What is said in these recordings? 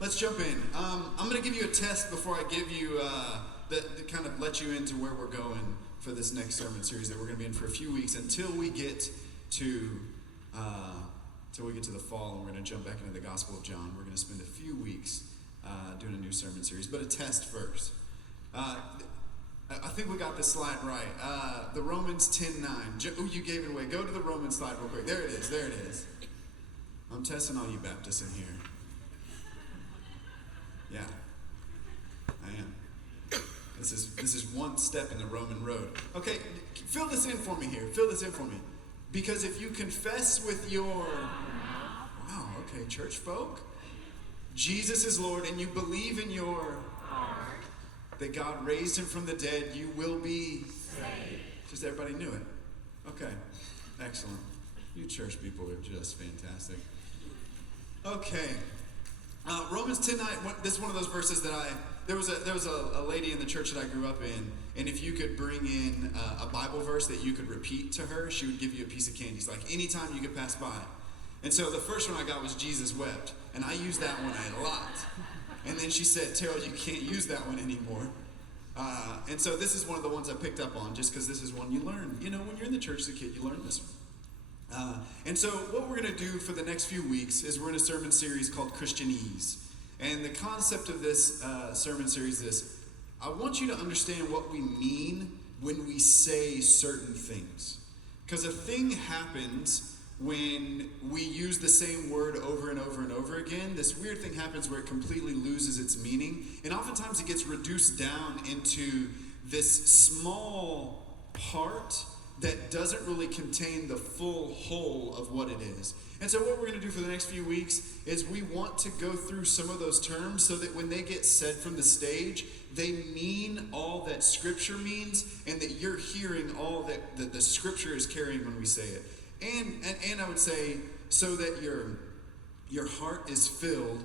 Let's jump in. I'm going to give you a test before I give you, to kind of let you into where we're going for this next sermon series that we're going to be in for a few weeks until we get to the fall, and we're going to jump back into the Gospel of John. We're going to spend a few weeks doing a new sermon series, but a test first. I think we got this slide right. The Romans 10:9. Oh, you gave it away. Go to the Romans slide real quick. There it is. There it is. I'm testing all you Baptists in here. Yeah, I am. This is one step in the Roman road. Okay, fill this in for me here. Fill this in for me. Because if you confess with your, wow, okay, church folk, Jesus is Lord, and you believe in your heart that God raised him from the dead, you will be saved. Just everybody knew it. Okay, excellent. You church people are just fantastic. Okay. Romans 10:9. This is one of those verses that there was a lady in the church that I grew up in, and if you could bring in a Bible verse that you could repeat to her, she would give you a piece of candy. It's like anytime you could pass by. And so the first one I got was Jesus wept, and I used that one a lot. And then she said, Terrell, you can't use that one anymore. And so this is one of the ones I picked up on, just because this is one you learn. You know, when you're in the church as a kid, you learn this one. And so what we're going to do for the next few weeks is we're in a sermon series called Christianese. And the concept of this sermon series is, I want you to understand what we mean when we say certain things. Because a thing happens when we use the same word over and over and over again. This weird thing happens where it completely loses its meaning. And oftentimes it gets reduced down into this small part that doesn't really contain the full whole of what it is. And so what we're going to do for the next few weeks is we want to go through some of those terms so that when they get said from the stage, they mean all that Scripture means, and that you're hearing all that the Scripture is carrying when we say it. And I would say so that your heart is filled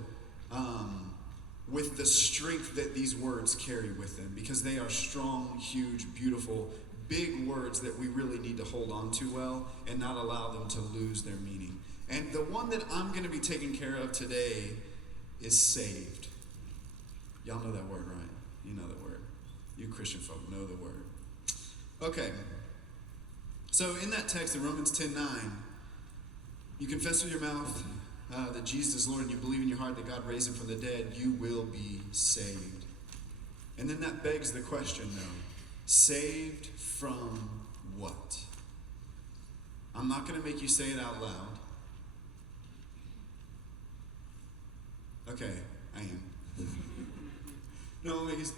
with the strength that these words carry with them, because they are strong, huge, beautiful, big words that we really need to hold on to well and not allow them to lose their meaning. And the one that I'm going to be taking care of today is saved. Y'all know that word, right? You know the word. You Christian folk know the word. Okay. So in that text in Romans 10:9, you confess with your mouth that Jesus is Lord, and you believe in your heart that God raised him from the dead, you will be saved. And then that begs the question, though. Saved from what? I'm not going to make you say it out loud. Okay, I am. No, because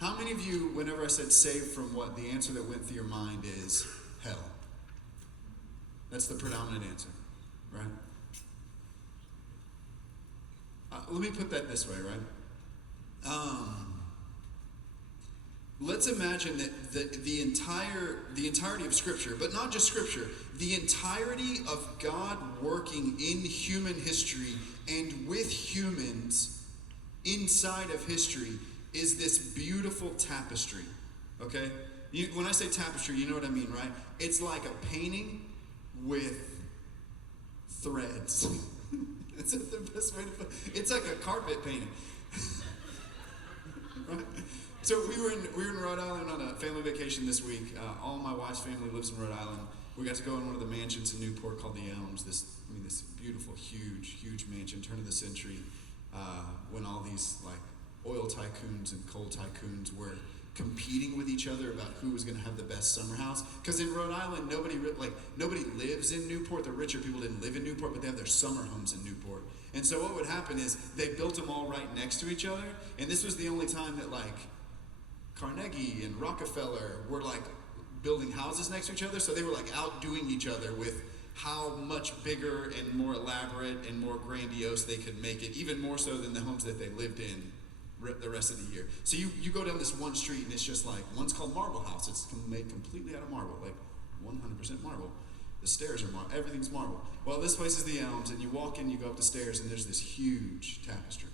how many of you, whenever I said saved from what, the answer that went through your mind is hell? That's the predominant answer, right? Let me put that this way, right? Let's imagine that the entirety of Scripture, but not just Scripture, the entirety of God working in human history and with humans inside of history is this beautiful tapestry, okay? When I say tapestry, you know what I mean, right? It's like a painting with threads. That's the best way to put it. It's like a carpet painting. Right? So we were in Rhode Island on a family vacation this week. All my wife's family lives in Rhode Island. We got to go in one of the mansions in Newport called the Elms. This beautiful, huge mansion, turn of the century, when all these like oil tycoons and coal tycoons were competing with each other about who was going to have the best summer house. Because in Rhode Island, nobody lives in Newport. The richer people didn't live in Newport, but they have their summer homes in Newport. And so what would happen is they built them all right next to each other. And this was the only time that like Carnegie and Rockefeller were like building houses next to each other, so they were like outdoing each other with how much bigger and more elaborate and more grandiose they could make it, even more so than the homes that they lived in the rest of the year. So you go down this one street and it's just like, one's called Marble House. It's made completely out of marble, like 100% marble. The stairs are marble, everything's marble. Well, this place is the Elms, and you walk in, you go up the stairs, and there's this huge tapestry.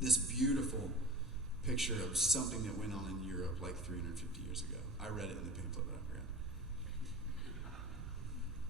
This beautiful picture of something that went on in Europe like 350 years ago. I read it in the pamphlet, but I forgot.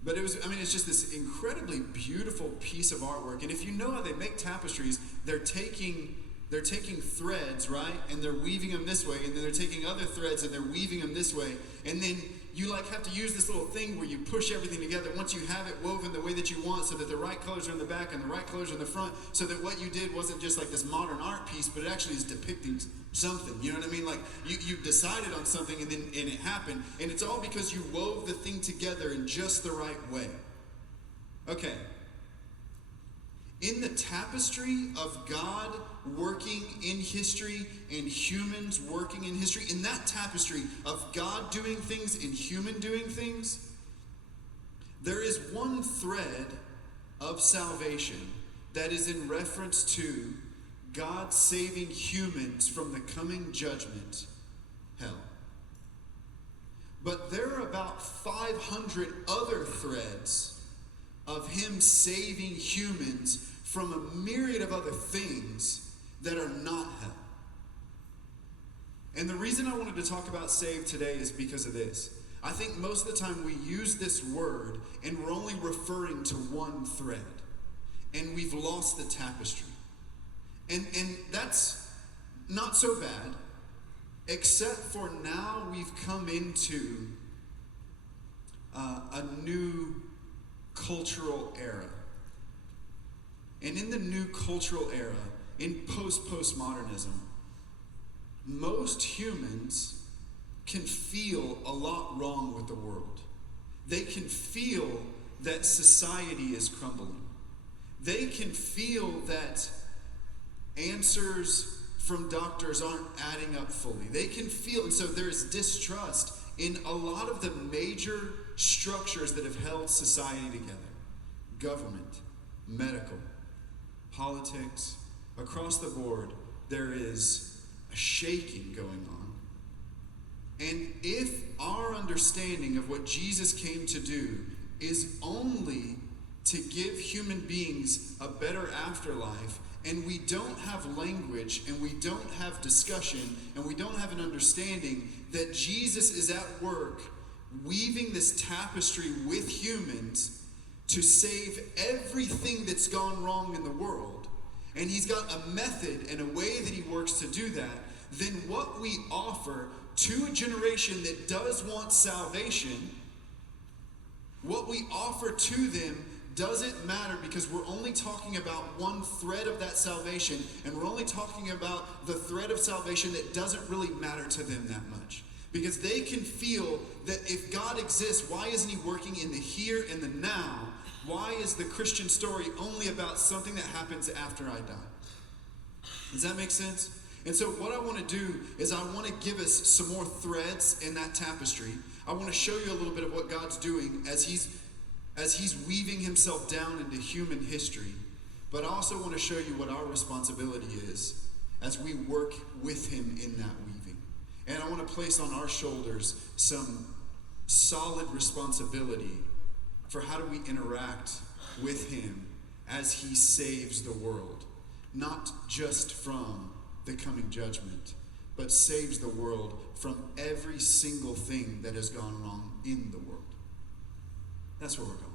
But it's just this incredibly beautiful piece of artwork. And if you know how they make tapestries, they're taking threads, right? And they're weaving them this way. And then they're taking other threads and they're weaving them this way. And then you have to use this little thing where you push everything together once you have it woven the way that you want, so that the right colors are in the back and the right colors are in the front, so that what you did wasn't just like this modern art piece, but it actually is depicting something. You know what I mean? Like you decided on something and it happened, and it's all because you wove the thing together in just the right way. Okay. In the tapestry of God working in history and humans working in history, in that tapestry of God doing things and human doing things, there is one thread of salvation that is in reference to God saving humans from the coming judgment, hell. But there are about 500 other threads of him saving humans from a myriad of other things that are not hell. And the reason I wanted to talk about saved today is because of this. I think most of the time we use this word and we're only referring to one thread. And we've lost the tapestry. And that's not so bad, except for now we've come into a new cultural era. And in the new cultural era, in postmodernism, most humans can feel a lot wrong with the world. They can feel that society is crumbling. They can feel that answers from doctors aren't adding up fully. They can feel, and so there's distrust in a lot of the major structures that have held society together. Government, medical, politics, across the board, there is a shaking going on. And if our understanding of what Jesus came to do is only to give human beings a better afterlife, and we don't have language, and we don't have discussion, and we don't have an understanding that Jesus is at work weaving this tapestry with humans to save everything that's gone wrong in the world, and he's got a method and a way that he works to do that, then what we offer to a generation that does want salvation, what we offer to them doesn't matter, because we're only talking about one thread of that salvation, and we're only talking about the thread of salvation that doesn't really matter to them that much. Because they can feel that if God exists, why isn't he working in the here and the now? Why is the Christian story only about something that happens after I die? Does that make sense? And so what I want to do is I want to give us some more threads in that tapestry. I want to show you a little bit of what God's doing as he's weaving himself down into human history. But I also want to show you what our responsibility is as we work with him in that weaving. And I want to place on our shoulders some solid responsibility for how do we interact with him as he saves the world. Not just from the coming judgment, but saves the world from every single thing that has gone wrong in the world. That's where we're going.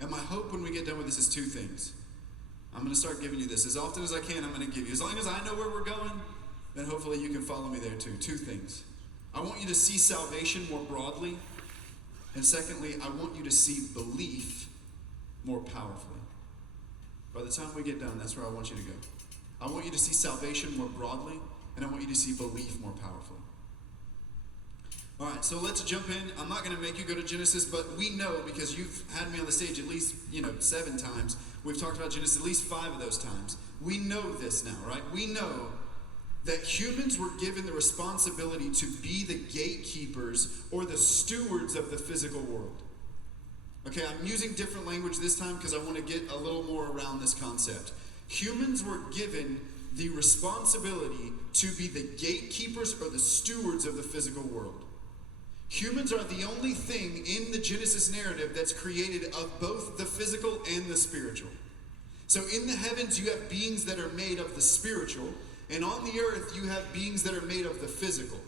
And my hope when we get done with this is two things. I'm going to start giving you this. As often as I can, I'm going to give you. As long as I know where we're going, then hopefully you can follow me there too. Two things. I want you to see salvation more broadly. And secondly, I want you to see belief more powerfully. By the time we get done, that's where I want you to go. I want you to see salvation more broadly, and I want you to see belief more powerfully. All right, so let's jump in. I'm not going to make you go to Genesis, but we know, because you've had me on the stage at least, 7 times. We've talked about Genesis at least 5 of those times. We know this now, right? We know that humans were given the responsibility to be the gatekeepers or the stewards of the physical world. Okay, I'm using different language this time because I want to get a little more around this concept. Humans were given the responsibility to be the gatekeepers or the stewards of the physical world. Humans are the only thing in the Genesis narrative that's created of both the physical and the spiritual. So in the heavens, you have beings that are made of the spiritual, and on the earth, you have beings that are made of the physical.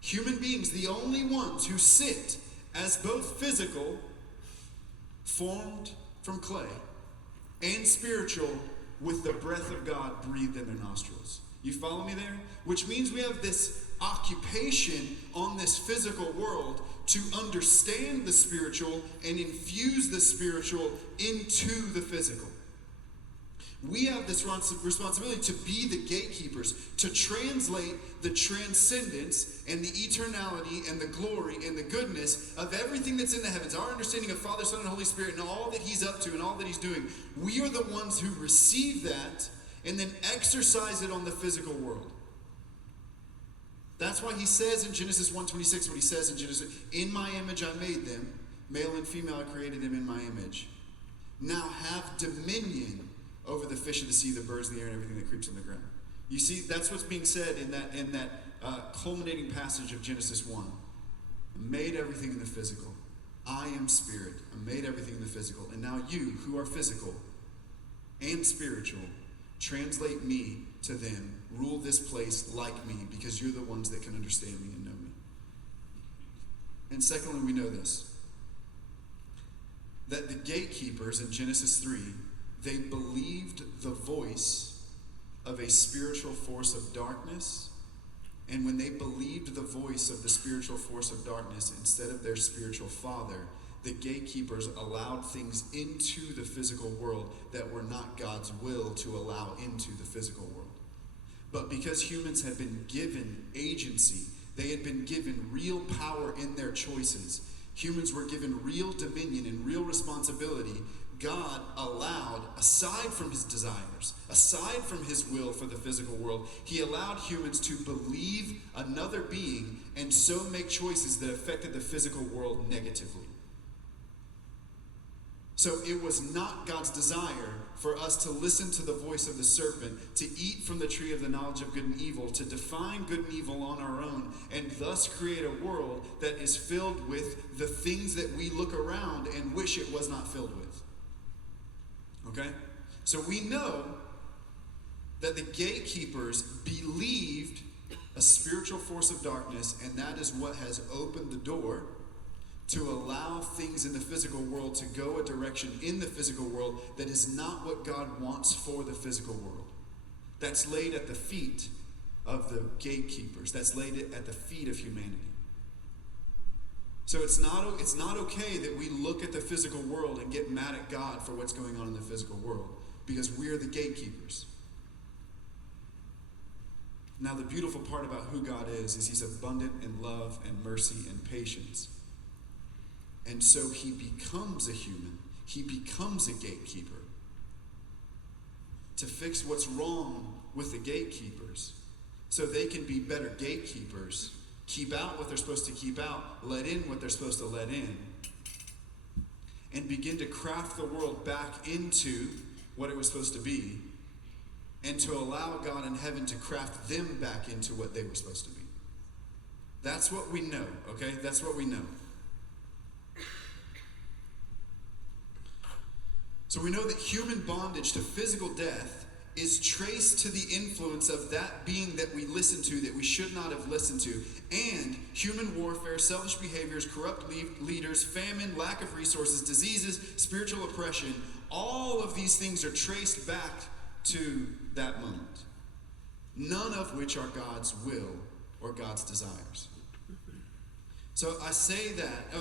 Human beings, the only ones who sit as both physical formed from clay, and spiritual with the breath of God breathed in their nostrils. You follow me there? Which means we have this occupation on this physical world to understand the spiritual and infuse the spiritual into the physical. We have this responsibility to be the gatekeepers, to translate the transcendence and the eternality and the glory and the goodness of everything that's in the heavens, our understanding of Father, Son, and Holy Spirit and all that he's up to and all that he's doing. We are the ones who receive that and then exercise it on the physical world. That's why he says in Genesis 1:26 what he says in Genesis, in my image I made them, male and female I created them in my image. Now have dominion over the fish of the sea, the birds of the air, and everything that creeps on the ground. You see, that's what's being said in that culminating passage of Genesis 1. I made everything in the physical. I am spirit. I made everything in the physical. And now you, who are physical and spiritual, translate me to them. Rule this place like me, because you're the ones that can understand me and know me. And secondly, we know this, that the gatekeepers in Genesis 3, they believed the voice of a spiritual force of darkness. And when they believed the voice of the spiritual force of darkness instead of their spiritual father, the gatekeepers allowed things into the physical world that were not God's will to allow into the physical world. But because humans had been given agency, they had been given real power in their choices, humans were given real dominion and real responsibility, God allowed, aside from his desires, aside from his will for the physical world, he allowed humans to believe another being and so make choices that affected the physical world negatively. So it was not God's desire for us to listen to the voice of the serpent, to eat from the tree of the knowledge of good and evil, to define good and evil on our own, and thus create a world that is filled with the things that we look around and wish it was not filled with. Okay? So we know that the gatekeepers believed a spiritual force of darkness, and that is what has opened the door to allow things in the physical world to go a direction in the physical world that is not what God wants for the physical world. That's laid at the feet of the gatekeepers. That's laid at the feet of humanity. So it's not okay that we look at the physical world and get mad at God for what's going on in the physical world, because we're the gatekeepers. Now, the beautiful part about who God is he's abundant in love and mercy and patience. And so he becomes a human. He becomes a gatekeeper to fix what's wrong with the gatekeepers so they can be better gatekeepers, keep out what they're supposed to keep out, let in what they're supposed to let in, and begin to craft the world back into what it was supposed to be, and to allow God in heaven to craft them back into what they were supposed to be. That's what we know, okay? That's what we know. So we know that human bondage to physical death is traced to the influence of that being that we listen to that we should not have listened to, and human warfare, selfish behaviors, corrupt leaders, famine, lack of resources, diseases, spiritual oppression. All of these things are traced back to that moment, none of which are God's will or God's desires. So I say that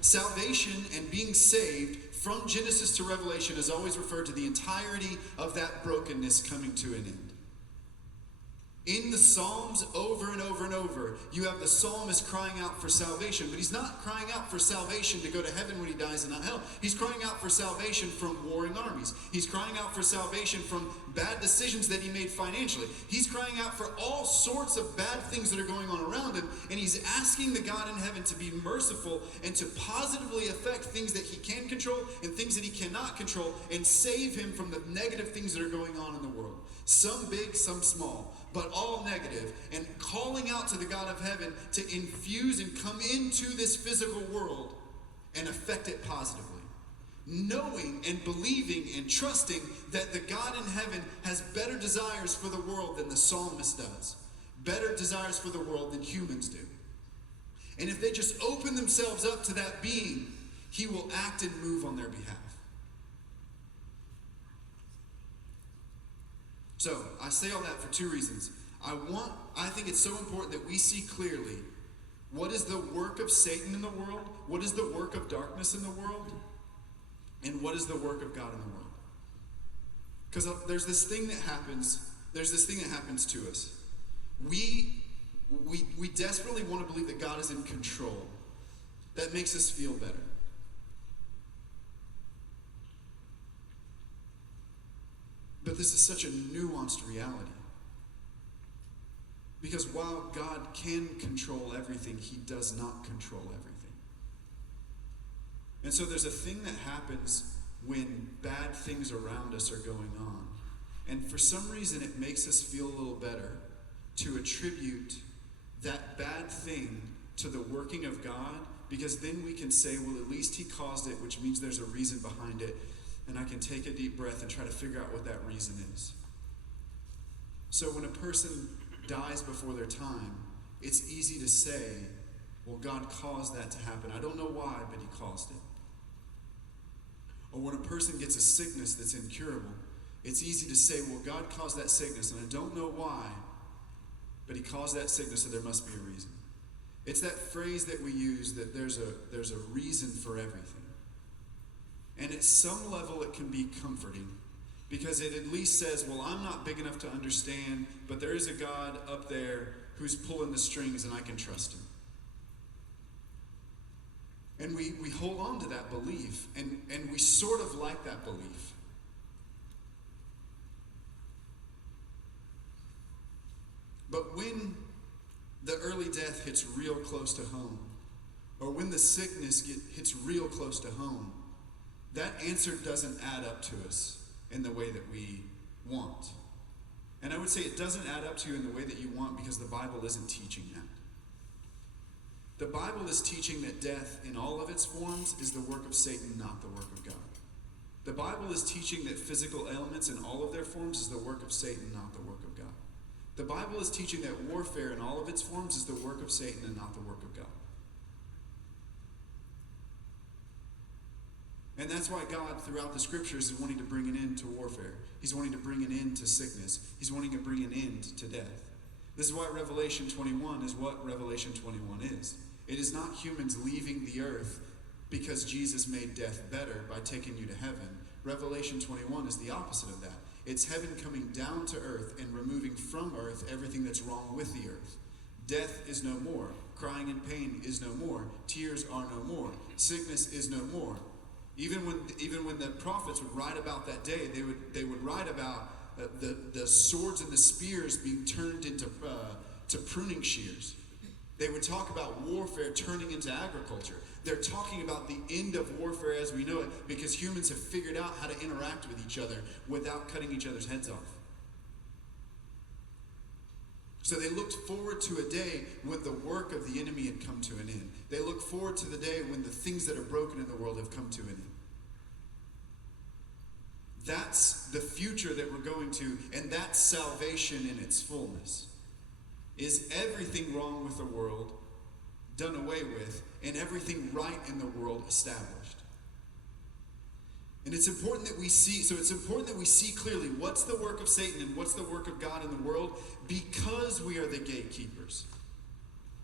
salvation and being saved from Genesis to Revelation is always referred to the entirety of that brokenness coming to an end. In the Psalms, over and over and over, you have the psalmist crying out for salvation, but he's not crying out for salvation to go to heaven when he dies and not hell. He's crying out for salvation from warring armies. He's crying out for salvation from bad decisions that he made financially. He's crying out for all sorts of bad things that are going on around him, and he's asking the God in heaven to be merciful and to positively affect things that he can control and things that he cannot control, and save him from the negative things that are going on in the world. Some big, some small, but all negative, and calling out to the God of heaven to infuse and come into this physical world and affect it positively. Knowing and believing and trusting that the God in heaven has better desires for the world than the psalmist does. Better desires for the world than humans do. And if they just open themselves up to that being, he will act and move on their behalf. So, I say all that for two reasons. I think it's so important that we see clearly what is the work of Satan in the world, what is the work of darkness in the world, and what is the work of God in the world. Because there's this thing that happens to us. We desperately want to believe that God is in control. That makes us feel better. But this is such a nuanced reality. Because while God can control everything, he does not control everything. And so there's a thing that happens when bad things around us are going on. And for some reason it makes us feel a little better to attribute that bad thing to the working of God, because then we can say, well, at least he caused it, which means there's a reason behind it. And I can take a deep breath and try to figure out what that reason is. So when a person dies before their time, it's easy to say, well, God caused that to happen. I don't know why, but he caused it. Or when a person gets a sickness that's incurable, it's easy to say, well, God caused that sickness, and I don't know why, but he caused that sickness, so there must be a reason. It's that phrase that we use that there's a reason for everything. And at some level it can be comforting, because it at least says, well, I'm not big enough to understand, but there is a God up there who's pulling the strings, and I can trust him. And we hold on to that belief, and we sort of like that belief. But when the early death hits real close to home, or when the sickness hits real close to home, that answer doesn't add up to us in the way that we want. And I would say it doesn't add up to you in the way that you want because the Bible isn't teaching that. The Bible is teaching that death in all of its forms is the work of Satan, not the work of God. The Bible is teaching that physical ailments in all of their forms is the work of Satan, not the work of God. The Bible is teaching that warfare in all of its forms is the work of Satan and not the work of God. And that's why God, throughout the scriptures, is wanting to bring an end to warfare. He's wanting to bring an end to sickness. He's wanting to bring an end to death. This is why Revelation 21 is what Revelation 21 is. It is not humans leaving the earth because Jesus made death better by taking you to heaven. Revelation 21 is the opposite of that. It's heaven coming down to earth and removing from earth everything that's wrong with the earth. Death is no more. Crying and pain is no more. Tears are no more. Sickness is no more. Even when the prophets would write about that day, they would write about the swords and the spears being turned into to pruning shears. They would talk about warfare turning into agriculture. They're talking about the end of warfare as we know it, because humans have figured out how to interact with each other without cutting each other's heads off. So they looked forward to a day when the work of the enemy had come to an end. They look forward to the day when the things that are broken in the world have come to an end. That's the future that we're going to, and that's salvation in its fullness. Is everything wrong with the world done away with, and everything right in the world established. And it's important that we see clearly what's the work of Satan and what's the work of God in the world, because we are the gatekeepers.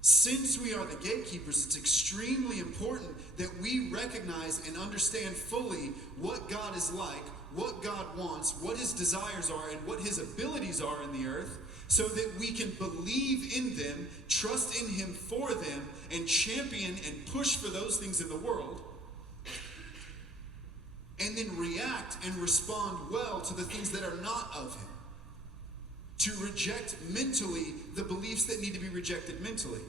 Since we are the gatekeepers, it's extremely important that we recognize and understand fully what God is like, what God wants, what his desires are, and what his abilities are in the earth, so that we can believe in them, trust in him for them, and champion and push for those things in the world, and then react and respond well to the things that are not of him. To reject mentally the beliefs that need to be rejected mentally.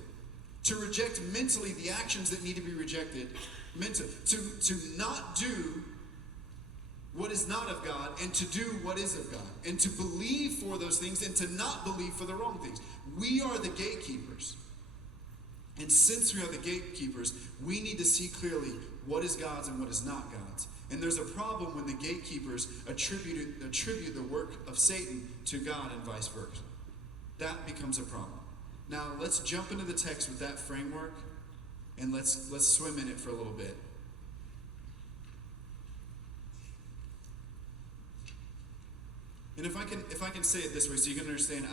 To reject mentally the actions that need to be rejected mentally. To not do what is not of God, and to do what is of God. And to believe for those things, and to not believe for the wrong things. We are the gatekeepers. And since we are the gatekeepers, we need to see clearly what is God's and what is not God's. And there's a problem when the gatekeepers attribute the work of Satan to God and vice versa. That becomes a problem. Now let's jump into the text with that framework, and let's swim in it for a little bit. And if I can say it this way so you can understand,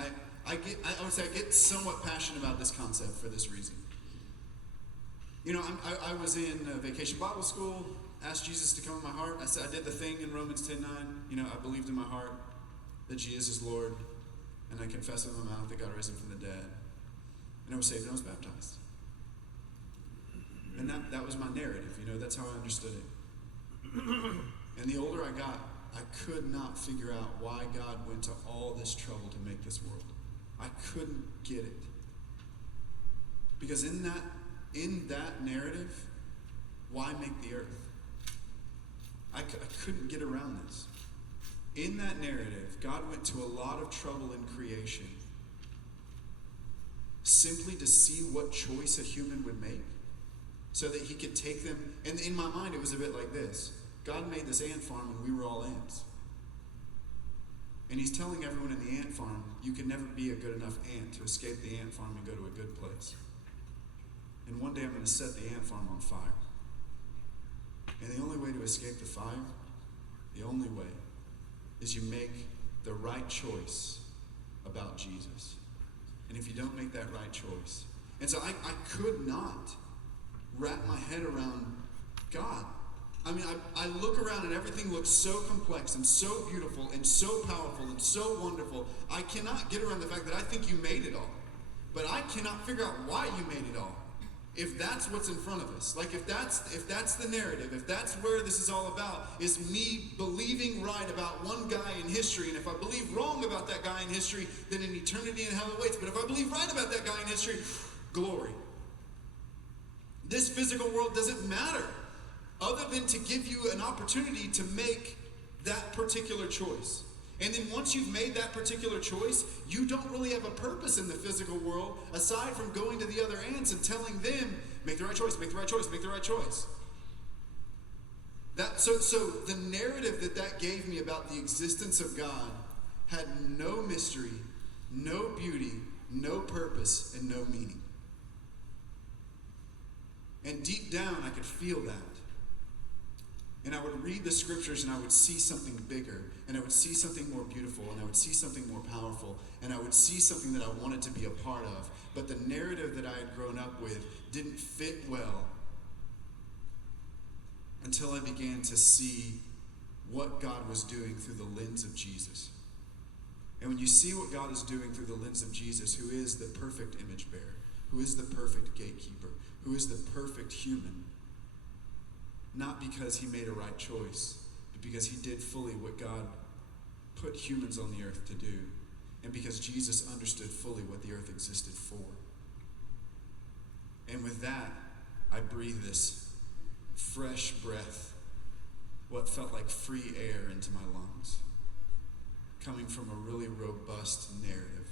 I would say I get somewhat passionate about this concept for this reason. You know, I was in vacation Bible school, asked Jesus to come in my heart. I did the thing in Romans 10:9. You know, I believed in my heart that Jesus is Lord, and I confessed with my mouth that God raised him from the dead. And I was saved and I was baptized. And that was my narrative, you know, that's how I understood it. And the older I got, I could not figure out why God went to all this trouble to make this world. I couldn't get it. Because in that narrative, why make the earth? I couldn't get around this. In that narrative, God went to a lot of trouble in creation simply to see what choice a human would make so that he could take them. And in my mind, it was a bit like this. God made this ant farm and we were all ants. And he's telling everyone in the ant farm, you can never be a good enough ant to escape the ant farm and go to a good place. And one day I'm going to set the ant farm on fire. And the only way to escape the fire, the only way, is you make the right choice about Jesus. And if you don't make that right choice. And so I could not wrap my head around God. I mean, I look around and everything looks so complex and so beautiful and so powerful and so wonderful. I cannot get around the fact that I think you made it all. But I cannot figure out why you made it all. If that's what's in front of us, like if that's the narrative, if that's where this is all about, is me believing right about one guy in history, and if I believe wrong about that guy in history, then an eternity in hell awaits. But if I believe right about that guy in history, glory. This physical world doesn't matter, other than to give you an opportunity to make that particular choice. And then once you've made that particular choice, you don't really have a purpose in the physical world aside from going to the other ants and telling them, make the right choice, make the right choice, make the right choice. So the narrative that gave me about the existence of God had no mystery, no beauty, no purpose, and no meaning. And deep down, I could feel that. And I would read the scriptures and I would see something bigger, and I would see something more beautiful, and I would see something more powerful, and I would see something that I wanted to be a part of. But the narrative that I had grown up with didn't fit well until I began to see what God was doing through the lens of Jesus. And when you see what God is doing through the lens of Jesus, who is the perfect image bearer, who is the perfect gatekeeper, who is the perfect human, not because he made a right choice, but because he did fully what God put humans on the earth to do, and because Jesus understood fully what the earth existed for. And with that, I breathed this fresh breath, what felt like free air into my lungs, coming from a really robust narrative,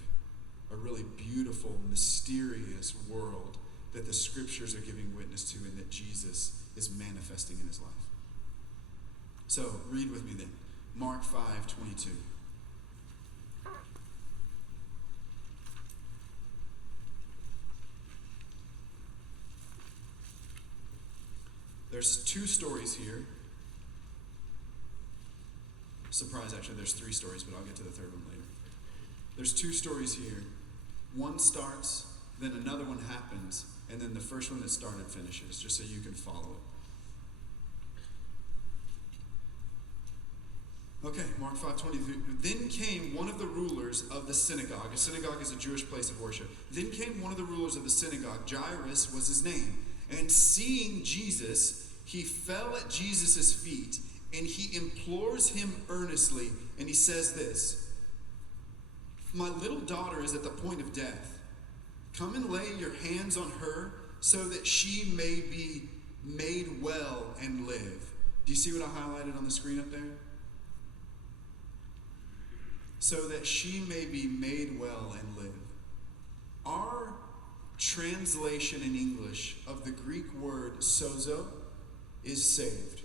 a really beautiful, mysterious world that the scriptures are giving witness to and that Jesus is manifesting in his life. So, read with me then. Mark 5:22. There's two stories here. Surprise, actually, there's three stories, but I'll get to the third one later. There's two stories here. One starts, then another one happens, and then the first one that started finishes, just so you can follow it. Okay, Mark 5:23. Then came one of the rulers of the synagogue. A synagogue is a Jewish place of worship. Then came one of the rulers of the synagogue. Jairus was his name. And seeing Jesus, he fell at Jesus' feet, and he implores him earnestly. And he says this, "My little daughter is at the point of death. Come and lay your hands on her so that she may be made well and live." Do you see what I highlighted on the screen up there? So that she may be made well and live. Our translation in English of the Greek word sozo is saved.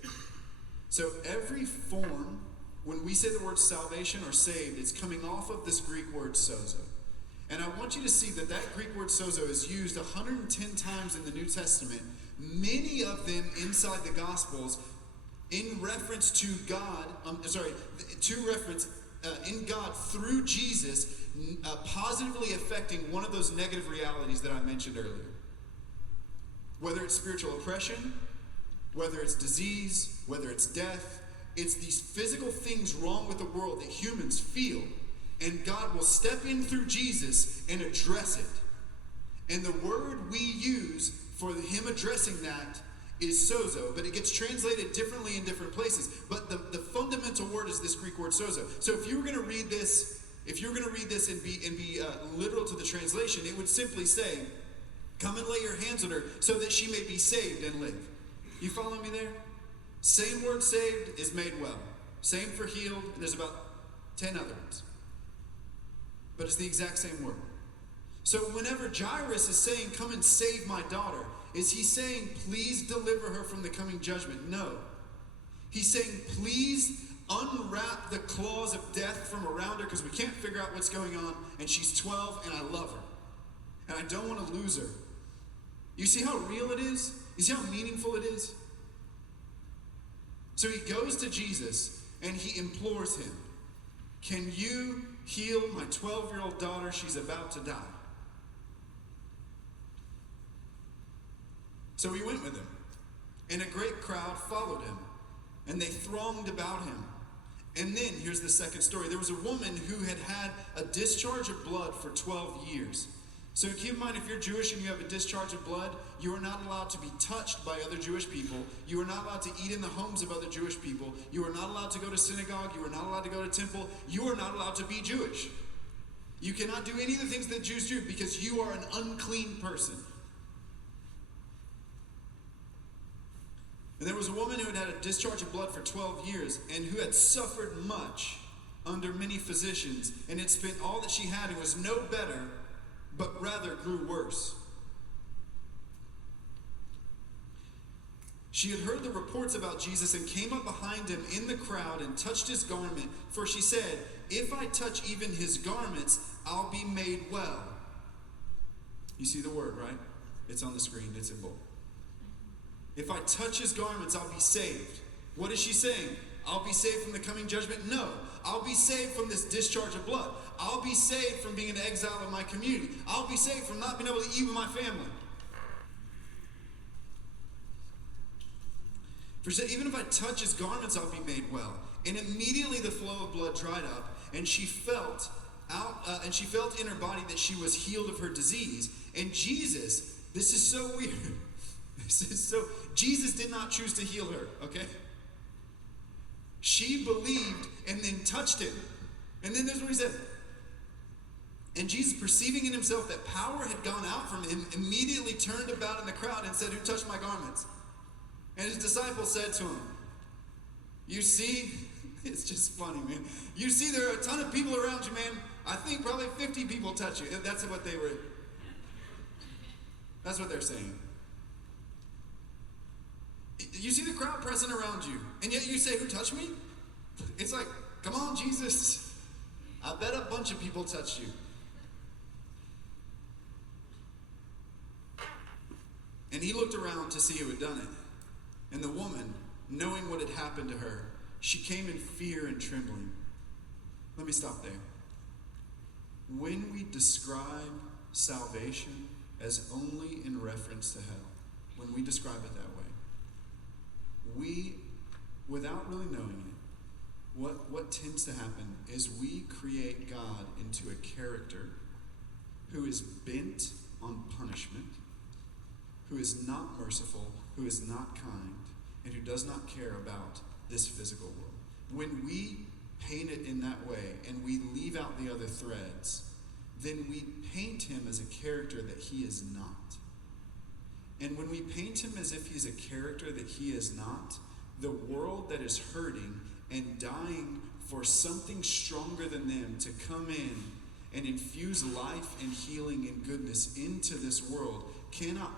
So every form, when we say the word salvation or saved, it's coming off of this Greek word sozo. And I want you to see that that Greek word sozo is used 110 times in the New Testament, many of them inside the Gospels, in reference to God, to reference in God through Jesus, positively affecting one of those negative realities that I mentioned earlier. Whether it's spiritual oppression, whether it's disease, whether it's death, it's these physical things wrong with the world that humans feel, and God will step in through Jesus and address it. And the word we use for him addressing that is sozo, but it gets translated differently in different places. But the fundamental word is this Greek word sozo. So if you were going to read this, and be literal to the translation, it would simply say, "Come and lay your hands on her so that she may be saved and live." You follow me there? Same word saved is made well. Same for healed, and there's about 10 other ones. But it's the exact same word. So whenever Jairus is saying, "Come and save my daughter," is he saying, "Please deliver her from the coming judgment"? No. He's saying, "Please unwrap the claws of death from around her because we can't figure out what's going on, and she's 12 and I love her. And I don't want to lose her." You see how real it is? You see how meaningful it is? So he goes to Jesus and he implores him, "Can you heal my 12-year-old daughter? She's about to die." So he went with him, and a great crowd followed him, and they thronged about him. And then, here's the second story. There was a woman who had had a discharge of blood for 12 years. So keep in mind, if you're Jewish and you have a discharge of blood, you are not allowed to be touched by other Jewish people. You are not allowed to eat in the homes of other Jewish people. You are not allowed to go to synagogue. You are not allowed to go to temple. You are not allowed to be Jewish. You cannot do any of the things that Jews do because you are an unclean person. And there was a woman who had had a discharge of blood for 12 years and who had suffered much under many physicians and had spent all that she had and was no better, but rather grew worse. She had heard the reports about Jesus and came up behind him in the crowd and touched his garment, for she said, "If I touch even his garments, I'll be made well." You see the word, right? It's on the screen. It's in bold. If I touch his garments, I'll be saved. What is she saying? I'll be saved from the coming judgment? No. I'll be saved from this discharge of blood. I'll be saved from being an exile in my community. I'll be saved from not being able to eat with my family. For she said, "Even if I touch his garments, I'll be made well." And immediately the flow of blood dried up, and she felt in her body that she was healed of her disease. And Jesus, this is so weird. Jesus did not choose to heal her, okay? She believed and then touched him. And then this is what he said. And Jesus, perceiving in himself that power had gone out from him, immediately turned about in the crowd and said, "Who touched my garments?" And his disciples said to him, "You see," it's just funny, man. "You see, there are a ton of people around you, man. I think probably 50 people touch you." That's what they're saying. You see the crowd pressing around you, and yet you say, "Who touched me?" It's like, come on, Jesus. I bet a bunch of people touched you. And he looked around to see who had done it. And the woman, knowing what had happened to her, she came in fear and trembling. Let me stop there. When we describe salvation as only in reference to hell, when we describe it that way, we, without really knowing it, what tends to happen is we create God into a character who is bent on punishment, who is not merciful, who is not kind, and who does not care about this physical world. When we paint it in that way and we leave out the other threads, then we paint him as a character that he is not. And when we paint him as if he's a character that he is not, the world that is hurting and dying for something stronger than them to come in and infuse life and healing and goodness into this world cannot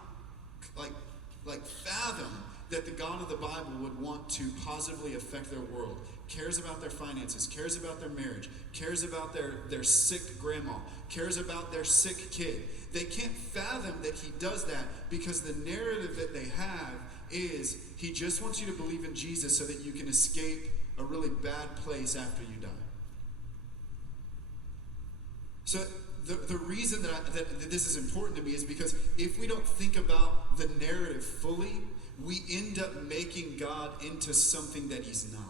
fathom that the God of the Bible would want to positively affect their world, cares about their finances, cares about their marriage, cares about their sick grandma, cares about their sick kid. They can't fathom that he does that because the narrative that they have is he just wants you to believe in Jesus so that you can escape a really bad place after you die. So the reason that this is important to me is because if we don't think about the narrative fully, we end up making God into something that he's not.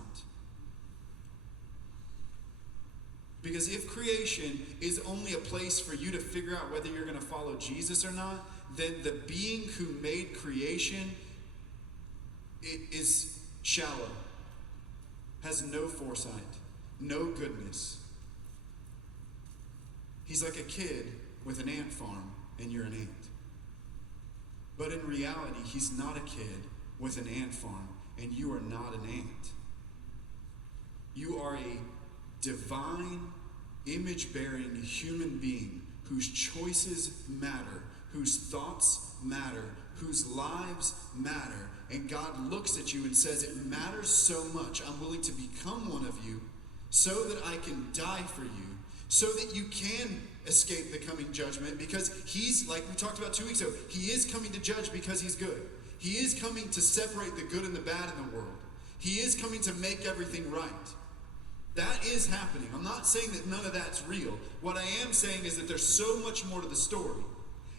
Because if creation is only a place for you to figure out whether you're going to follow Jesus or not, then the being who made creation is shallow, has no foresight, no goodness. He's like a kid with an ant farm, and you're an ant. But in reality, he's not a kid with an ant farm, and you are not an ant. You are a divine, image-bearing human being whose choices matter, whose thoughts matter, whose lives matter. And God looks at you and says, it matters so much. I'm willing to become one of you so that I can die for you, so that you can escape the coming judgment, because he's, like we talked about 2 weeks ago, he is coming to judge because he's good. He is coming to separate the good and the bad in the world. He is coming to make everything right. That is happening. I'm not saying that none of that's real. What I am saying is that there's so much more to the story,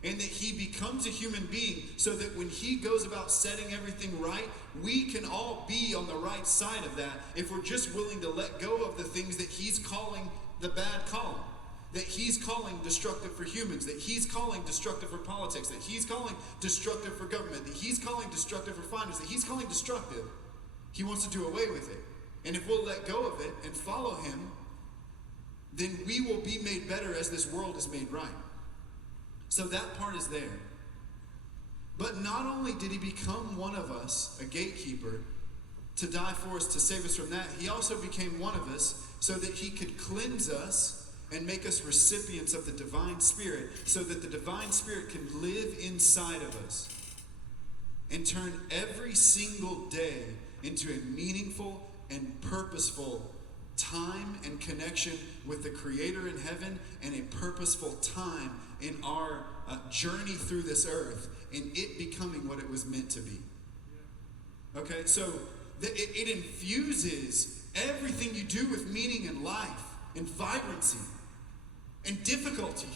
and that he becomes a human being so that when he goes about setting everything right, we can all be on the right side of that if we're just willing to let go of the things that he's calling the bad calling, that he's calling destructive for humans, that he's calling destructive for politics, that he's calling destructive for government, that he's calling destructive for finance, that he's calling destructive. He wants to do away with it. And if we'll let go of it and follow him, then we will be made better as this world is made right. So that part is there. But not only did he become one of us, a gatekeeper, to die for us, to save us from that, he also became one of us so that he could cleanse us and make us recipients of the divine Spirit, so that the divine Spirit can live inside of us and turn every single day into a meaningful and purposeful time and connection with the Creator in heaven, and a purposeful time in our journey through this earth, and it becoming what it was meant to be. Okay, so it infuses everything you do with meaning and life and vibrancy and difficulty,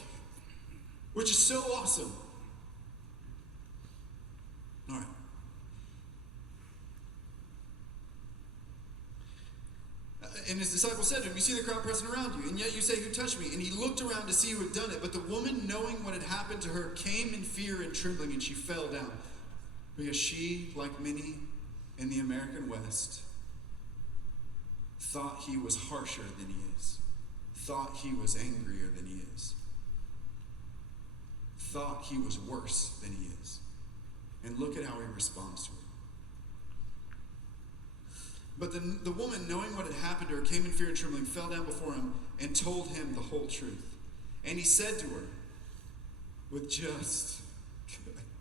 which is so awesome. All right. And his disciples said to him, you see the crowd pressing around you, and yet you say, who touched me? And he looked around to see who had done it. But the woman, knowing what had happened to her, came in fear and trembling, and she fell down. Because she, like many in the American West, thought he was harsher than he is, thought he was angrier than he is, thought he was worse than he is. And look at how he responds to it. But the woman, knowing what had happened to her, came in fear and trembling, fell down before him, and told him the whole truth. And he said to her, with just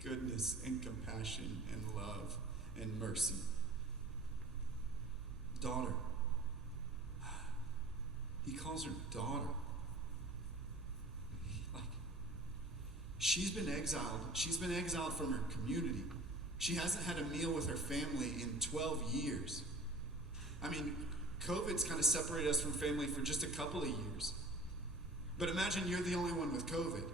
goodness and compassion and love and mercy, daughter. He calls her daughter. Like, she's been exiled. She's been exiled from her community. She hasn't had a meal with her family in 12 years. I mean, COVID's kind of separated us from family for just a couple of years. But imagine you're the only one with COVID.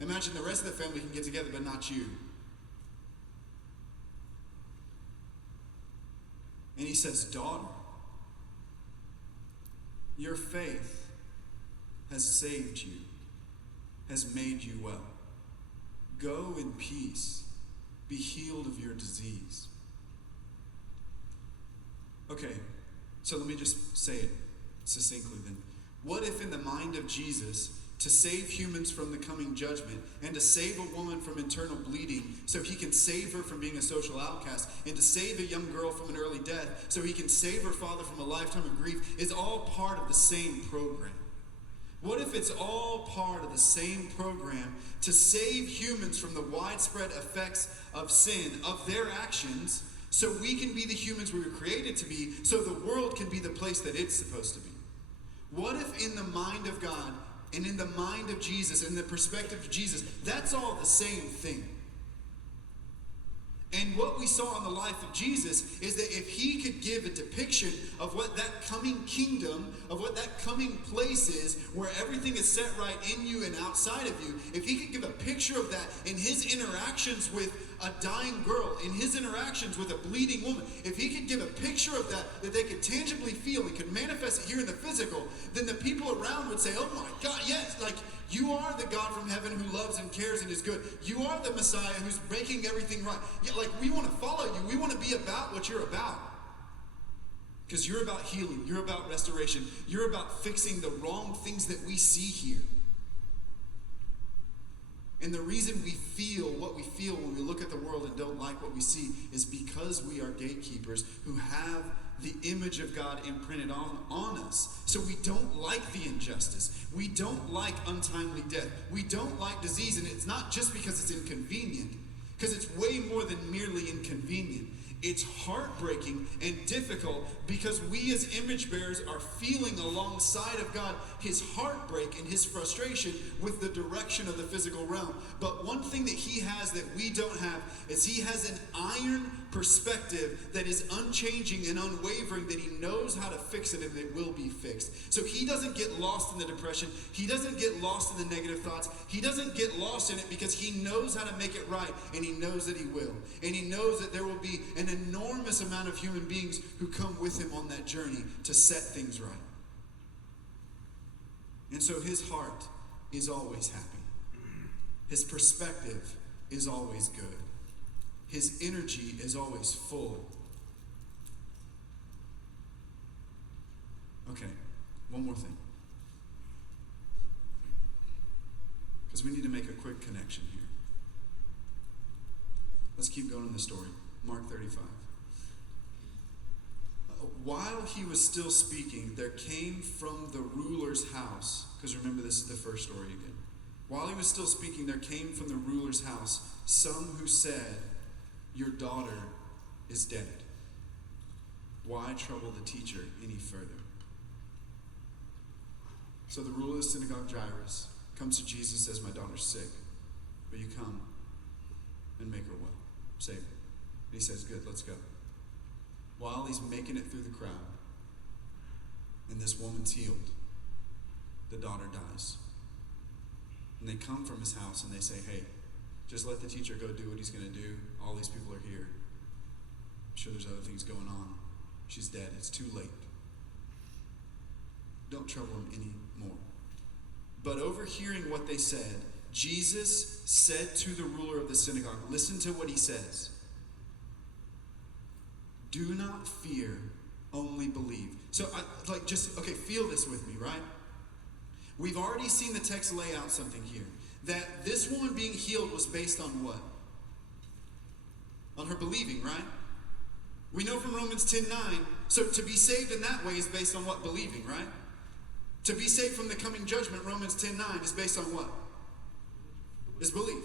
Imagine the rest of the family can get together, but not you. And he says, daughter, your faith has saved you, has made you well. Go in peace. Be healed of your disease. Okay, so let me just say it succinctly then. What if in the mind of Jesus, to save humans from the coming judgment, and to save a woman from internal bleeding so he can save her from being a social outcast, and to save a young girl from an early death so he can save her father from a lifetime of grief, is all part of the same program? What if it's all part of the same program to save humans from the widespread effects of sin, of their actions, so we can be the humans we were created to be, so the world can be the place that it's supposed to be? What if in the mind of God and in the mind of Jesus and the perspective of Jesus, that's all the same thing? And what we saw in the life of Jesus is that if he could give a depiction of what that coming kingdom, of what that coming place is, where everything is set right in you and outside of you, if he could give a picture of that in his interactions with a dying girl, in his interactions with a bleeding woman, if he could give a picture of that they could tangibly feel and could manifest it here in the physical, then the people around would say, oh my God, yes, like you are the God from heaven who loves and cares and is good. You are the Messiah who's making everything right. Yeah, like we want to follow you. We want to be about what you're about. Because you're about healing. You're about restoration. You're about fixing the wrong things that we see here. And the reason we feel what we feel when we look at the world and don't like what we see is because we are gatekeepers who have the image of God imprinted on us. So we don't like the injustice. We don't like untimely death. We don't like disease. And it's not just because it's inconvenient, because it's way more than merely inconvenient. It's heartbreaking and difficult because we as image bearers are feeling alongside of God his heartbreak and his frustration with the direction of the physical realm. But one thing that he has that we don't have is he has an iron perspective that is unchanging and unwavering, that he knows how to fix it and it will be fixed. So he doesn't get lost in the depression. He doesn't get lost in the negative thoughts. He doesn't get lost in it because he knows how to make it right, and he knows that he will. And he knows that there will be an enormous amount of human beings who come with him on that journey to set things right. And so his heart is always happy. His perspective is always good. His energy is always full. Okay, one more thing. Because we need to make a quick connection here. Let's keep going in the story. Mark 35. While he was still speaking, there came from the ruler's house, because remember this is the first story again. While he was still speaking, there came from the ruler's house some who said, your daughter is dead. Why trouble the teacher any further? So the ruler of the synagogue, Jairus, comes to Jesus and says, my daughter's sick. Will you come and make her well? Save her. And he says, good, let's go. While he's making it through the crowd, and this woman's healed, the daughter dies. And they come from his house and they say, hey, just let the teacher go do what he's going to do. All these people are here. I'm sure there's other things going on. She's dead. It's too late. Don't trouble him anymore. But overhearing what they said, Jesus said to the ruler of the synagogue, listen to what he says. Do not fear, only believe. So, feel this with me, right? We've already seen the text lay out something here. That this woman being healed was based on what? On her believing, right? We know from Romans 10:9, so to be saved in that way is based on what? Believing, right? To be saved from the coming judgment, Romans 10:9, is based on what? Is belief.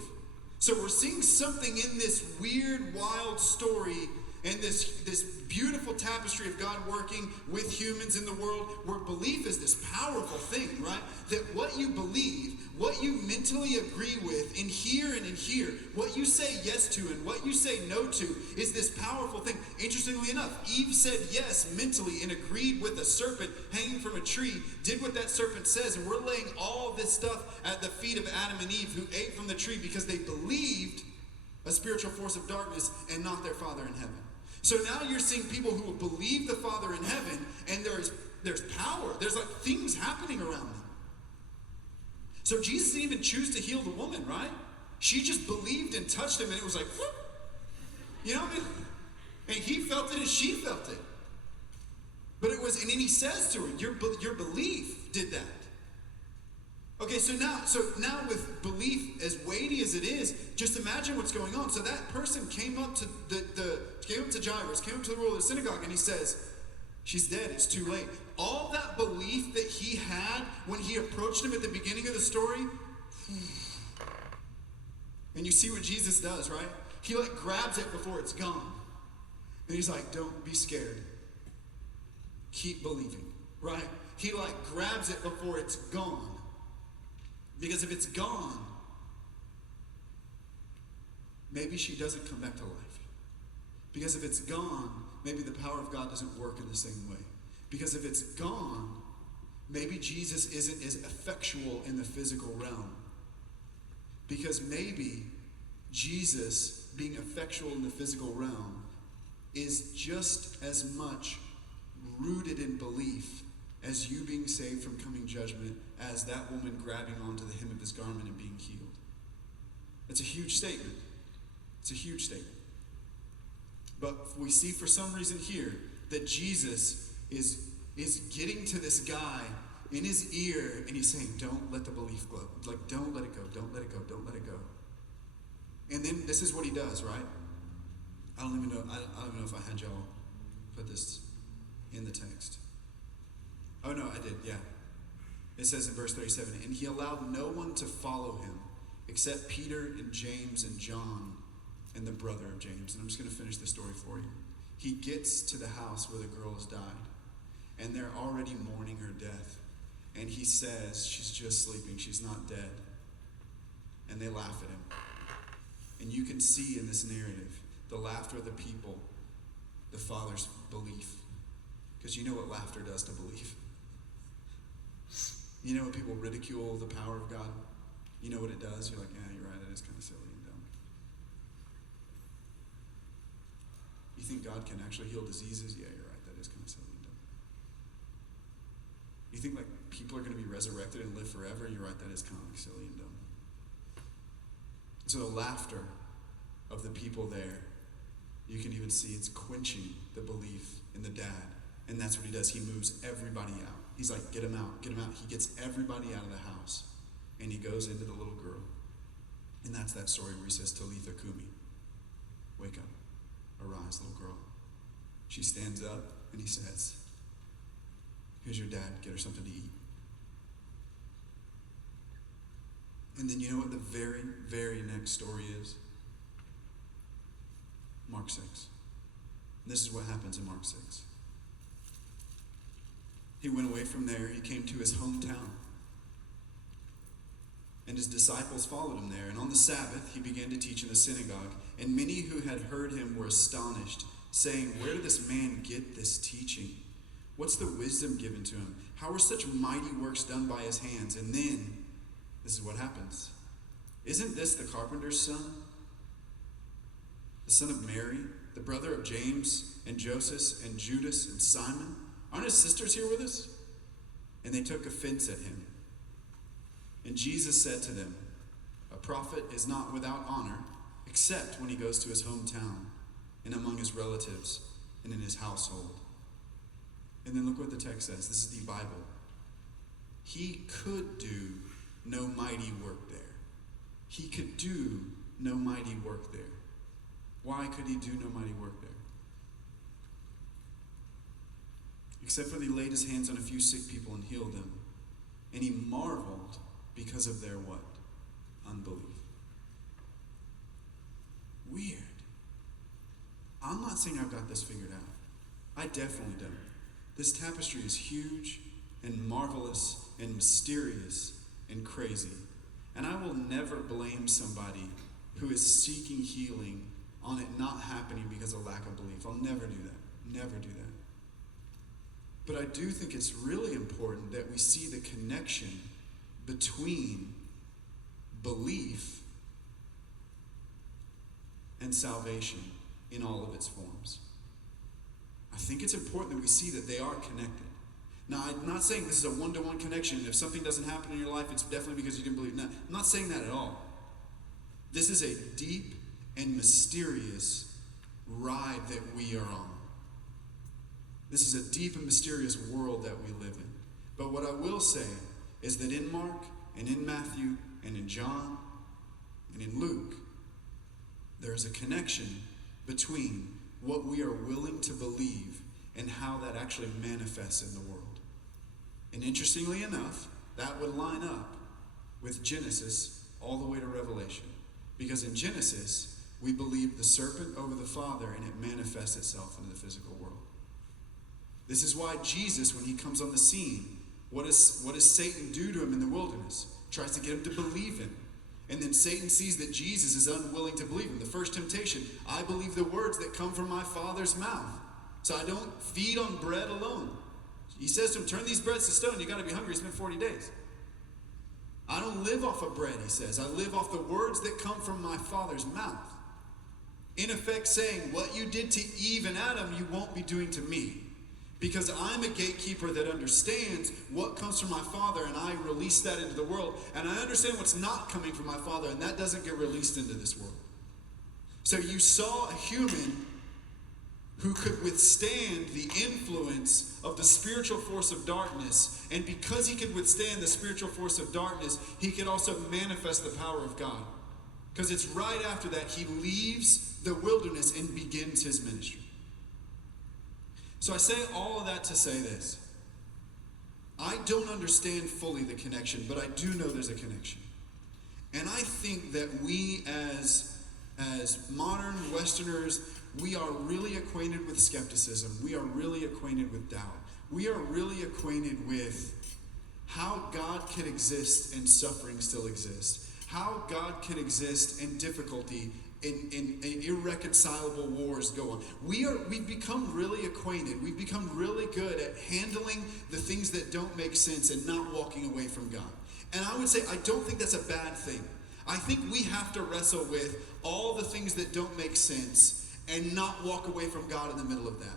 So we're seeing something in this weird, wild story and this beautiful tapestry of God working with humans in the world, where belief is this powerful thing, right? That what you believe, what you mentally agree with in here and in here, what you say yes to and what you say no to, is this powerful thing. Interestingly enough, Eve said yes mentally and agreed with a serpent hanging from a tree, did what that serpent says, and we're laying all this stuff at the feet of Adam and Eve, who ate from the tree because they believed a spiritual force of darkness and not their Father in heaven. So now you're seeing people who believe the Father in heaven, and there's power. There's like things happening around them. So Jesus didn't even choose to heal the woman, right? She just believed and touched him, and it was like, whoop. You know what I mean? And he felt it and she felt it. But it was, and then he says to her, your belief did that. Okay, so now with belief as weighty as it is, just imagine what's going on. So that person came up to Jairus, came up to the ruler of the synagogue, and he says, she's dead, it's too late. All that belief that he had when he approached him at the beginning of the story, and you see what Jesus does, right? He grabs it before it's gone. And he's like, don't be scared. Keep believing, right? He grabs it before it's gone. Because if it's gone, maybe she doesn't come back to life. Because if it's gone, maybe the power of God doesn't work in the same way. Because if it's gone, maybe Jesus isn't as effectual in the physical realm. Because maybe Jesus being effectual in the physical realm is just as much rooted in belief as you being saved from coming judgment as that woman grabbing onto the hem of his garment and being healed. It's a huge statement. It's a huge statement. But we see for some reason here that Jesus is getting to this guy in his ear, and he's saying, don't let the belief go. Like, don't let it go, don't let it go, don't let it go. And then this is what he does, right? I don't even know if I had y'all put this in the text. Oh no, I did, yeah. It says in verse 37, and he allowed no one to follow him except Peter and James and John and the brother of James. And I'm just going to finish the story for you. He gets to the house where the girl has died, and they're already mourning her death. And he says, she's just sleeping, she's not dead. And they laugh at him. And you can see in this narrative the laughter of the people, the Father's belief. Because you know what laughter does to belief. You know when people ridicule the power of God? You know what it does? You're like, yeah, you're right, it is kind of silly and dumb. You think God can actually heal diseases? Yeah, you're right, that is kind of silly and dumb. You think like people are going to be resurrected and live forever? You're right, that is kind of like silly and dumb. So the laughter of the people there, you can even see it's quenching the belief in the dad. And that's what he does. He moves everybody out. He's like, get him out, get him out. He gets everybody out of the house. And he goes into the little girl. And that's that story where he says, Talitha Kumi. Wake up. Arise, little girl. She stands up and he says, here's your dad. Get her something to eat. And then you know what the very, very next story is? Mark 6. And this is what happens in Mark 6. He went away from there. He came to his hometown. And his disciples followed him there. And on the Sabbath, he began to teach in the synagogue. And many who had heard him were astonished, saying, where did this man get this teaching? What's the wisdom given to him? How are such mighty works done by his hands? And then, this is what happens. Isn't this the carpenter's son? The son of Mary, the brother of James and Joseph and Judas and Simon? Aren't his sisters here with us? And they took offense at him. And Jesus said to them, a prophet is not without honor, except when he goes to his hometown and among his relatives and in his household. And then look what the text says. This is the Bible. He could do no mighty work there. He could do no mighty work there. Why could he do no mighty work there? Except for he laid his hands on a few sick people and healed them. And he marveled because of their what? Unbelief. Weird. I'm not saying I've got this figured out. I definitely don't. This tapestry is huge and marvelous and mysterious and crazy. And I will never blame somebody who is seeking healing on it not happening because of lack of belief. I'll never do that. Never do that. But I do think it's really important that we see the connection between belief and salvation in all of its forms. I think it's important that we see that they are connected. Now, I'm not saying this is a one-to-one connection. If something doesn't happen in your life, it's definitely because you didn't believe. No, I'm not saying that at all. This is a deep and mysterious ride that we are on. This is a deep and mysterious world that we live in. But what I will say is that in Mark and in Matthew and in John and in Luke, there is a connection between what we are willing to believe and how that actually manifests in the world. And interestingly enough, that would line up with Genesis all the way to Revelation. Because in Genesis, we believe the serpent over the Father and it manifests itself into the physical world. This is why Jesus, when he comes on the scene, what does Satan do to him in the wilderness? Tries to get him to believe him. And then Satan sees that Jesus is unwilling to believe him. The first temptation, I believe the words that come from my Father's mouth. So I don't feed on bread alone. He says to him, turn these breads to stone. You got to be hungry. It's been 40 days. I don't live off of bread, he says. I live off the words that come from my Father's mouth. In effect saying, what you did to Eve and Adam, you won't be doing to me. Because I'm a gatekeeper that understands what comes from my Father, and I release that into the world. And I understand what's not coming from my Father, and that doesn't get released into this world. So you saw a human who could withstand the influence of the spiritual force of darkness. And because he could withstand the spiritual force of darkness, he could also manifest the power of God. Because it's right after that he leaves the wilderness and begins his ministry. So I say all of that to say this. I don't understand fully the connection, but I do know there's a connection. And I think that we as modern Westerners, we are really acquainted with skepticism. We are really acquainted with doubt. We are really acquainted with how God can exist and suffering still exist. How God can exist and difficulty and irreconcilable wars go on. We've become really acquainted. We've become really good at handling the things that don't make sense and not walking away from God. And I would say I don't think that's a bad thing. I think we have to wrestle with all the things that don't make sense and not walk away from God in the middle of that.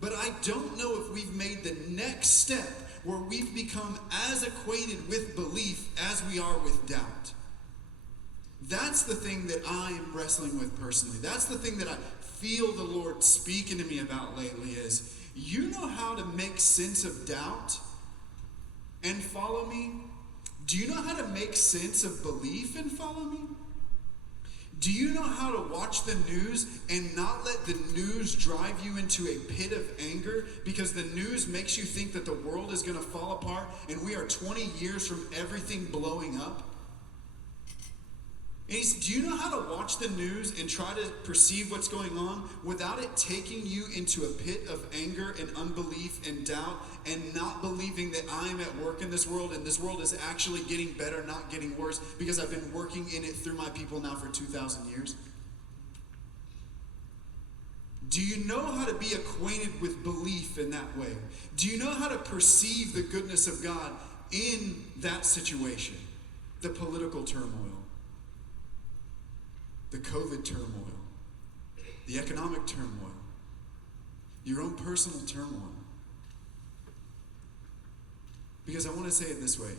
But I don't know if we've made the next step where we've become as acquainted with belief as we are with doubt. That's the thing that I am wrestling with personally. That's the thing that I feel the Lord speaking to me about lately is, you know how to make sense of doubt and follow me? Do you know how to make sense of belief and follow me? Do you know how to watch the news and not let the news drive you into a pit of anger because the news makes you think that the world is going to fall apart and we are 20 years from everything blowing up? And do you know how to watch the news and try to perceive what's going on without it taking you into a pit of anger and unbelief and doubt and not believing that I'm at work in this world and this world is actually getting better, not getting worse, because I've been working in it through my people now for 2,000 years? Do you know how to be acquainted with belief in that way? Do you know how to perceive the goodness of God in that situation? The political turmoil, the COVID turmoil, the economic turmoil, your own personal turmoil. Because I want to say it this way.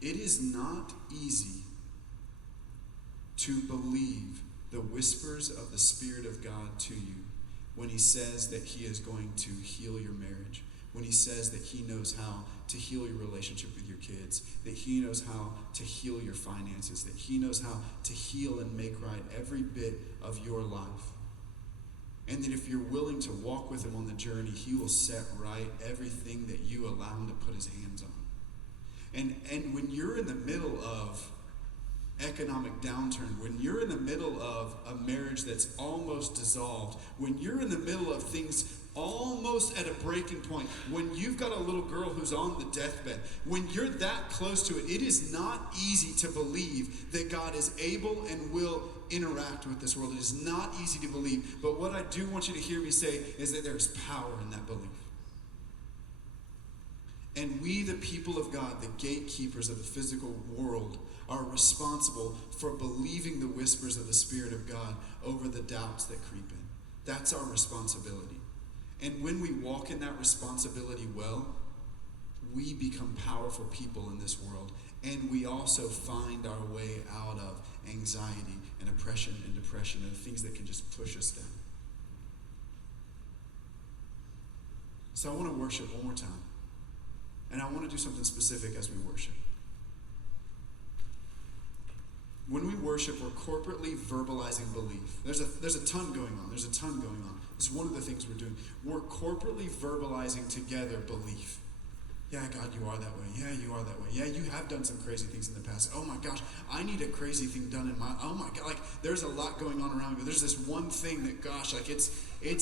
It is not easy to believe the whispers of the Spirit of God to you when he says that he is going to heal your marriage, when he says that he knows how to heal your relationship with your kids, that he knows how to heal your finances, that he knows how to heal and make right every bit of your life. And that if you're willing to walk with him on the journey, he will set right everything that you allow him to put his hands on. And when you're in the middle of economic downturn, when you're in the middle of a marriage that's almost dissolved, when you're in the middle of things almost at a breaking point, when you've got a little girl who's on the deathbed, when you're that close to it, it is not easy to believe that God is able and will interact with this world. It is not easy to believe. But what I do want you to hear me say is that there's power in that belief. And we, the people of God, the gatekeepers of the physical world, are responsible for believing the whispers of the Spirit of God over the doubts that creep in. That's our responsibility. And when we walk in that responsibility well, we become powerful people in this world. And we also find our way out of anxiety and oppression and depression and things that can just push us down. So I want to worship one more time. And I want to do something specific as we worship. When we worship, we're corporately verbalizing belief. There's a ton going on. There's a ton going on. It's one of the things we're doing. We're corporately verbalizing together belief. Yeah, God, you are that way. Yeah, you are that way. Yeah, you have done some crazy things in the past. Oh my gosh, I need a crazy thing done in my, oh my God, like there's a lot going on around me. There's this one thing that, gosh, like it's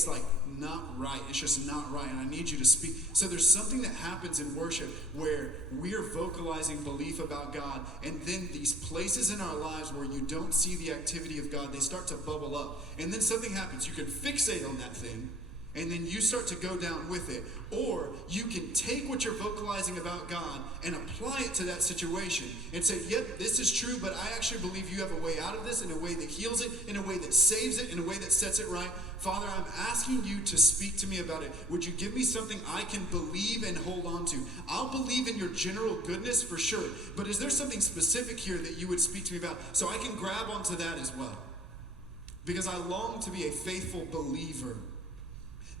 like not right. It's just not right. And I need you to speak. So there's something that happens in worship where we are vocalizing belief about God. And then these places in our lives where you don't see the activity of God, they start to bubble up. And then something happens. You can fixate on that thing. And then you start to go down with it. Or you can take what you're vocalizing about God and apply it to that situation and say, yep, this is true, but I actually believe you have a way out of this, in a way that heals it, in a way that saves it, in a way that sets it right. Father, I'm asking you to speak to me about it. Would you give me something I can believe and hold on to? I'll believe in your general goodness for sure, but is there something specific here that you would speak to me about so I can grab onto that as well? Because I long to be a faithful believer.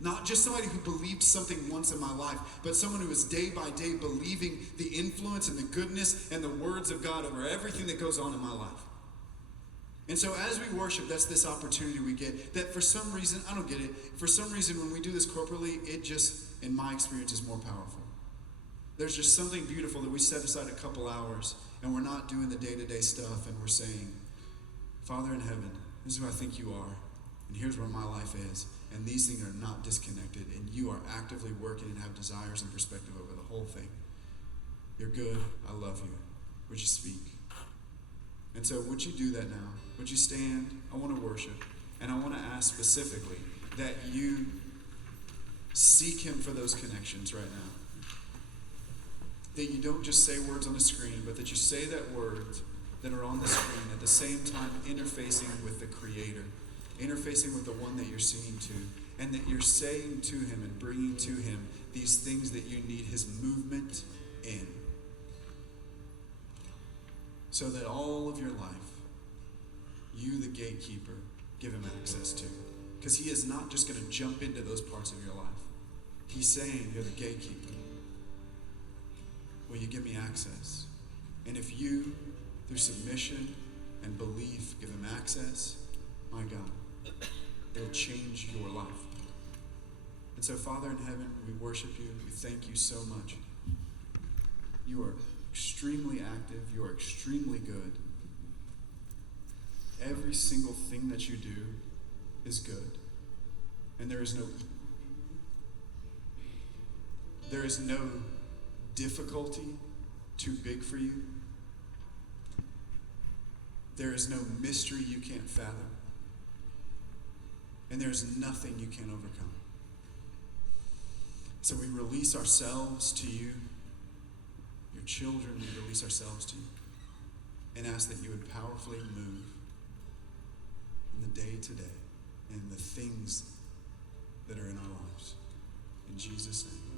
Not just somebody who believed something once in my life, but someone who is day by day believing the influence and the goodness and the words of God over everything that goes on in my life. And so as we worship, that's this opportunity we get that for some reason, I don't get it, for some reason when we do this corporately, it just, in my experience, is more powerful. There's just something beautiful that we set aside a couple hours and we're not doing the day-to-day stuff and we're saying, Father in heaven, this is who I think you are, and here's where my life is. And these things are not disconnected, and you are actively working and have desires and perspective over the whole thing. You're good. I love you. Would you speak? And so would you do that now? Would you stand? I want to worship. And I want to ask specifically that you seek him for those connections right now. That you don't just say words on the screen, but that you say that words that are on the screen at the same time interfacing with the Creator. Interfacing with the one that you're singing to, and that you're saying to him and bringing to him these things that you need his movement in, so that all of your life, you, the gatekeeper, give him access to. Because he is not just going to jump into those parts of your life. He's saying, you're the gatekeeper. Will you give me access? And if you, through submission and belief, give him access, my God, it'll change your life. And so, Father in heaven, we worship you. We thank you so much. You are extremely active. You are extremely good. Every single thing that you do is good. And there is no difficulty too big for you. There is no mystery you can't fathom. And there's nothing you can't overcome. So we release ourselves to you, your children, we release ourselves to you, and ask that you would powerfully move in the day-to-day and the things that are in our lives. In Jesus' name.